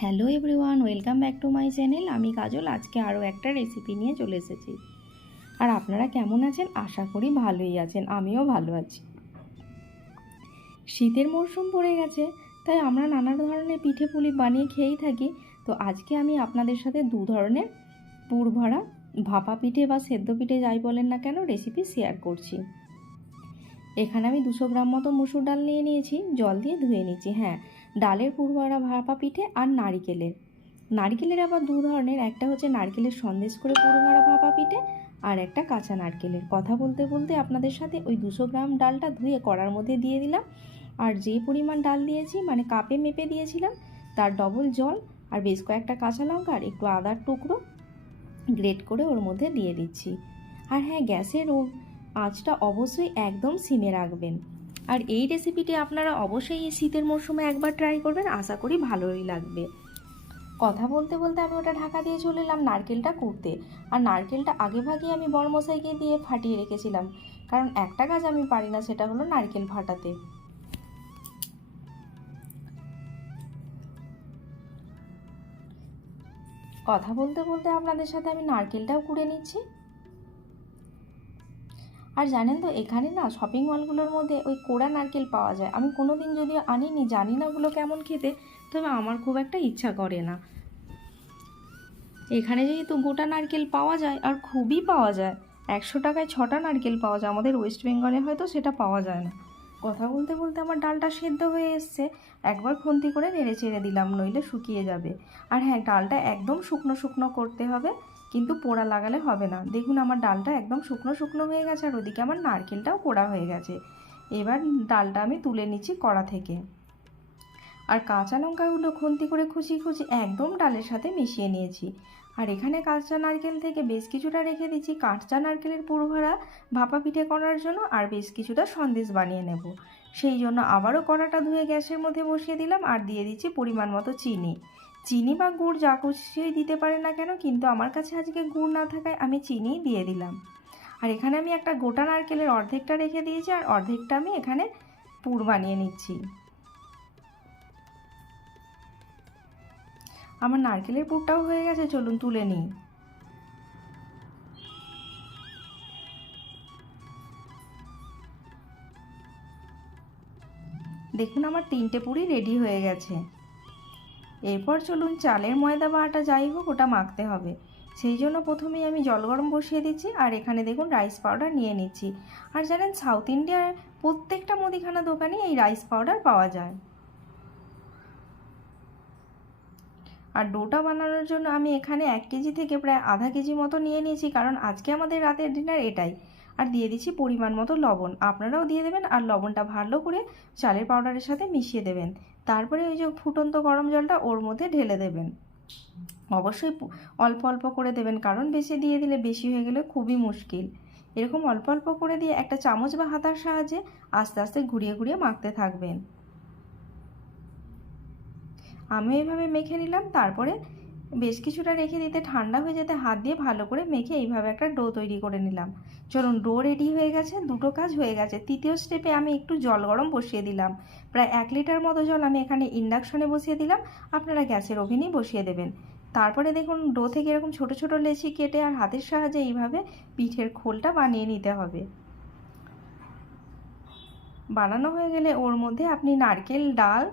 Hello everyone, welcome back to my channel. আমি কাজল, আজকে আরও একটা রেসিপি নিয়ে চলে এসেছি। আর আপনারা কেমন আছেন? আশা করি ভালোই আছেন, আমিও ভালো আছি। শীতের মরশুম পড়ে গেছে, তাই আমরা নানা ধরনের পিঠে পুলি বানিয়ে খেয়েই থাকি। তো আজকে আমি আপনাদের সাথে দু ধরনের পুর ভরা ভাপা পিঠে বা সেদ্ধ পিঠে যাই বলেন না কেন রেসিপি শেয়ার করছি। এখানে আমি দুশো গ্রাম মতো মুসুর ডাল নিয়ে নিয়েছি, জল দিয়ে ধুয়ে নিচ্ছি হ্যাঁ। ডালের পুরভরা ভাপা পিঠে আর নারিকেলের। নারকেলের আবার দু ধরনের, একটা হচ্ছে নারকেলের সন্দেশ করে পুরভরা ভাপা পিঠে আর একটা কাঁচা নারকেলের। কথা বলতে বলতে আপনাদের সাথে ওই দুশো গ্রাম ডালটা ধুয়ে কড়ার মধ্যে দিয়ে দিলাম। আর যে পরিমাণ ডাল দিয়েছি মানে কাপে মেপে দিয়েছিলাম, তার ডবল জল আর বেশ কয়েকটা কাঁচা লঙ্কা আর একটু আদার টুকরো গ্রেট করে ওর মধ্যে দিয়ে দিচ্ছি। আর হ্যাঁ গ্যাসের আঁচটা অবশ্যই একদম সিমে রাখবেন। আর এই রেসিপিটি আপনারা অবশ্যই এই শীতের মরশুমে একবার ট্রাই করবেন, আশা করি ভালোই লাগবে। কথা বলতে বলতে আমি ওটা ঢাকা দিয়ে চলে এলাম নারকেলটা কুড়তে আর নারকেলটা আগে ভাগে আমি বড়মশাইকে দিয়ে ফাটিয়ে রেখেছিলাম। কারণ একটা কাজ আমি পারি না, সেটা হলো নারকেল ফাটাতে কথা বলতে বলতে আপনাদের সাথে আমি নারকেলটাও কুড়ে নিচ্ছি। আর জানেন তো, এখানে না শপিং মলগুলোর মধ্যে ওই কোড়া নারকেল পাওয়া যায়। আমি কোনো দিন যদিও আনিনি, জানি না ওগুলো কেমন খেতে, তবে আমার খুব একটা ইচ্ছা করে না। এখানে যেহেতু গোটা নারকেল পাওয়া যায় আর খুবই পাওয়া যায়, একশো টাকায় ছটা নারকেল পাওয়া যায়, আমাদের ওয়েস্ট বেঙ্গলে হয়তো সেটা পাওয়া যায় না। কথা বলতে বলতে আমার ডালটা সেদ্ধ হয়ে এসছে, একবার খুন্তি করে নেড়ে চেড়ে দিলাম, নইলে শুকিয়ে যাবে। আর হ্যাঁ ডালটা একদম শুকনো শুকনো করতে হবে। কিন্তু পোড়া লাগালে হবে না। দেখুন আমার ডালটা একদম শুকনো শুকনো হয়ে গেছে আর ওদিকে আমার নারকেলটাও পোড়া হয়ে গেছে। এবার ডালটা আমি তুলে নিচ্ছি কড়া থেকে। আর কাঁচা লঙ্কাগুলো খুন্তি করে খুশি খুশি একদম ডালের সাথে মিশিয়ে নিয়েছি। আর এখানে কাঁচা নারকেল থেকে বেশ কিছুটা রেখে দিচ্ছি কাঁচা নারকেলের পুরভরা ভাপা পিঠে করার জন্য আর বেশ কিছুটা সন্দেশ বানিয়ে নেব। সেই জন্য আবারও কড়াটা ধুয়ে গ্যাসের মধ্যে বসিয়ে দিলাম আর দিয়ে দিচ্ছি পরিমাণ মতো চিনি। চিনি বা গুড় যা খুশিই দিতে পারে না কেন, কিন্তু আমার কাছে আজকে গুড় না থাকায় আমি চিনিই দিয়ে দিলাম। আর এখানে আমি একটা গোটা নারকেলের অর্ধেকটা রেখে দিয়েছি, আর অর্ধেকটা আমি এখানে পুর বানিয়ে নিচ্ছি। আমার নারকেলের পুরটাও হয়ে গেছে, চলুন তুলে নিই। দেখুন, আমার তিনটে পুরি রেডি হয়ে গেছে। এরপর চলুন চালের ময়দা বা আটা যাই হোক, ওটা মাখতে হবে। সেই জন্য প্রথমেই আমি জল গরম বসিয়ে দিচ্ছি আর এখানে দেখুন রাইস পাউডার নিয়ে নিচ্ছি। আর জানেন, সাউথ ইন্ডিয়ার প্রত্যেকটা মুদিখানা দোকানে এই রাইস পাউডার পাওয়া যায়। আর ডোটা বানানোর জন্য আমি এখানে এক কেজি থেকে প্রায় আধা কেজি মতো নিয়ে নিয়েছি, কারণ আজকে আমাদের রাতের ডিনার এটাই। আর দিয়ে দিচ্ছি পরিমাণ মতো লবণ। আপনারাও দিয়ে দেবেন আর লবণটা ভালো করে চালের পাউডারের সাথে মিশিয়ে দেবেন। তারপরে ওই যে ফুটন্ত গরম জলটা ওর মধ্যে ঢেলে দেবেন। অবশ্যই অল্প অল্প করে দেবেন, কারণ বেশি দিয়ে দিলে বেশি হয়ে গেলে খুবই মুশকিল। এরকম অল্প অল্প করে দিয়ে একটা চামচ বা হাতার সাহায্যে আস্তে আস্তে ঘুরিয়ে ঘুরিয়ে মাখতে থাকবেন। আমি এইভাবে মেখে নিলাম, তারপরে বেশ কিছুটা রেখে দিতে ঠান্ডা হয়ে যেতে হাত দিয়ে ভালো করে মেখে এইভাবে একটা ডো তৈরি করে নিলাম। চলুন, ডো রেডি হয়ে গেছে, দুটো কাজ হয়ে গেছে। তৃতীয় স্টেপে আমি একটু জল গরম বসিয়ে দিলাম। প্রায় এক লিটার মতো জল আমি এখানে ইন্ডাকশনে বসিয়ে দিলাম। আপনারা গ্যাসের ওভেনেই বসিয়ে দেবেন। তারপরে দেখুন, ডো থেকে এরকম ছোট ছোট লেচি কেটে আর হাতের সাহায্যে এইভাবে পিঠের খোলটা বানিয়ে নিতে হবে। বানানো হয়ে গেলে ওর মধ্যে আপনি নারকেল, ডাল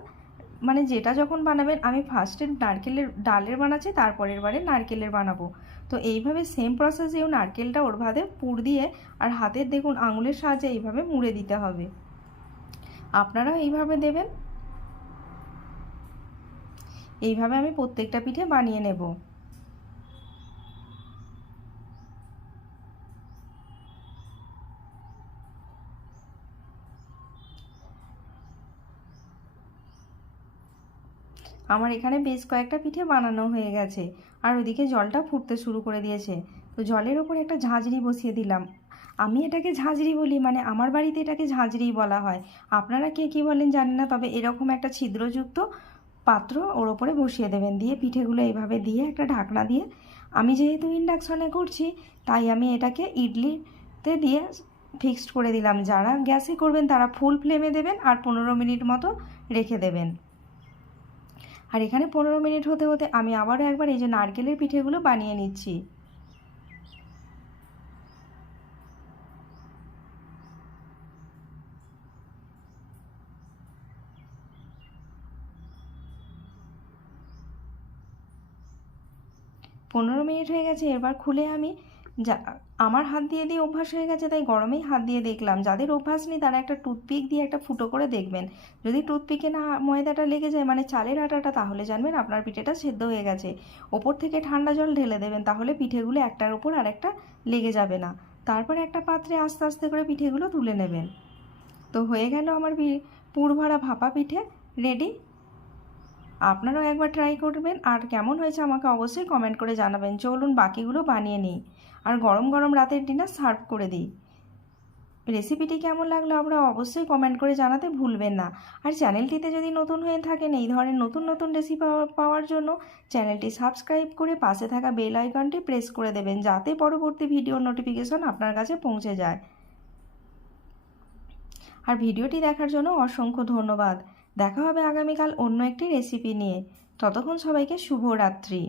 মানে যেটা যখন বানাবেন, আমি ফার্স্টে নারকেলের ডালের বানাচ্ছি, তারপরের বারে নারকেলের বানাবো। তো এইভাবে সেম প্রসেসেও নারকেলটা ওর ভাদে পুর দিয়ে আর হাতের দেখুন আঙুলের সাহায্যে এইভাবে মুড়ে দিতে হবে। আপনারাও এইভাবে দেবেন। এইভাবে আমি প্রত্যেকটা পিঠে বানিয়ে নেব। আমার এখানে বেশ কয়েকটা পিঠে বানানো হয়ে গেছে। আর ওদিকে জলটা ফুটতে শুরু করে দিয়েছে। তো জলের ওপর একটা ঝাঁঝরি বসিয়ে দিলাম। আমি এটাকে ঝাঁঝরি বলি মানে আমার বাড়িতে এটাকে ঝাঁঝরি বলা হয়। আপনারা কে কী বলেন জানি না, তবে এরকম একটা ছিদ্রযুক্ত পাত্র ওর ওপরে বসিয়ে দেবেন। দিয়ে পিঠেগুলো এইভাবে দিয়ে একটা ঢাকনা দিয়ে আমি যেহেতু ইন্ডাকশনে করছি, তাই আমি এটাকে ইডলিতে দিয়ে ফিক্সড করে দিলাম। যারা গ্যাসে করবেন তারা ফুল ফ্লেমে দেবেন আর পনেরো মিনিট মতো রেখে দেবেন। আর এখানে পনেরো মিনিট হতে হতে আমি আবারও একবার এই যে নারকেলের পিঠেগুলো বানিয়ে নিচ্ছি। পনেরো মিনিট হয়ে গেছে, এবার খুলে আমি যা, আমার হাত দিয়ে দিয়ে অভ্যাস হয়ে গেছে, তাই গরমেই হাত দিয়ে দেখলাম। যাদের অভ্যাস নেই, তারা একটা টুথপিক দিয়ে একটা ফুটো করে দেখবেন। যদি টুথপিকে না ময়দাটা লেগে যায় মানে চালের আটাটা, তাহলে জানবেন আপনার পিঠেটা সেদ্ধ হয়ে গেছে। ওপর থেকে ঠান্ডা জল ঢেলে দেবেন, তাহলে পিঠেগুলো একটার ওপর আর একটা লেগে যাবে না। তারপর একটা পাত্রে আস্তে আস্তে করে পিঠেগুলো তুলে নেবেন। তো হয়ে গেল আমার পি- পুর ভরা ভাপা পিঠে, রেডি? আপনারাও একবার ট্রাই করবেন, আর কেমন হয়েছে আমাকে অবশ্যই কমেন্ট করে জানাবেন। চলুন, বাকিগুলো বানিয়ে নিই। আর গরম গরম রাতের ডিনার সার্ভ করে দিই। রেসিপিটি কেমন লাগল আমরা অবশ্যই কমেন্ট করে জানাতে ভুলবেন না। আর চ্যানেলটিতে যদি নতুন হয়ে থাকেন এই ধরনের নতুন নতুন রেসিপি পাওয়ার জন্য চ্যানেলটি সাবস্ক্রাইব করে পাশে থাকা বেল আইকনটি প্রেস করে দেবেন যাতে পরবর্তী ভিডিওর নোটিফিকেশন আপনার কাছে পৌঁছে যায়। আর ভিডিওটি দেখার জন্য অসংখ্য ধন্যবাদ। দেখা হবে আগামীকাল অন্য একটি রেসিপি নিয়ে। ততক্ষণ সবাইকে শুভরাত্রি।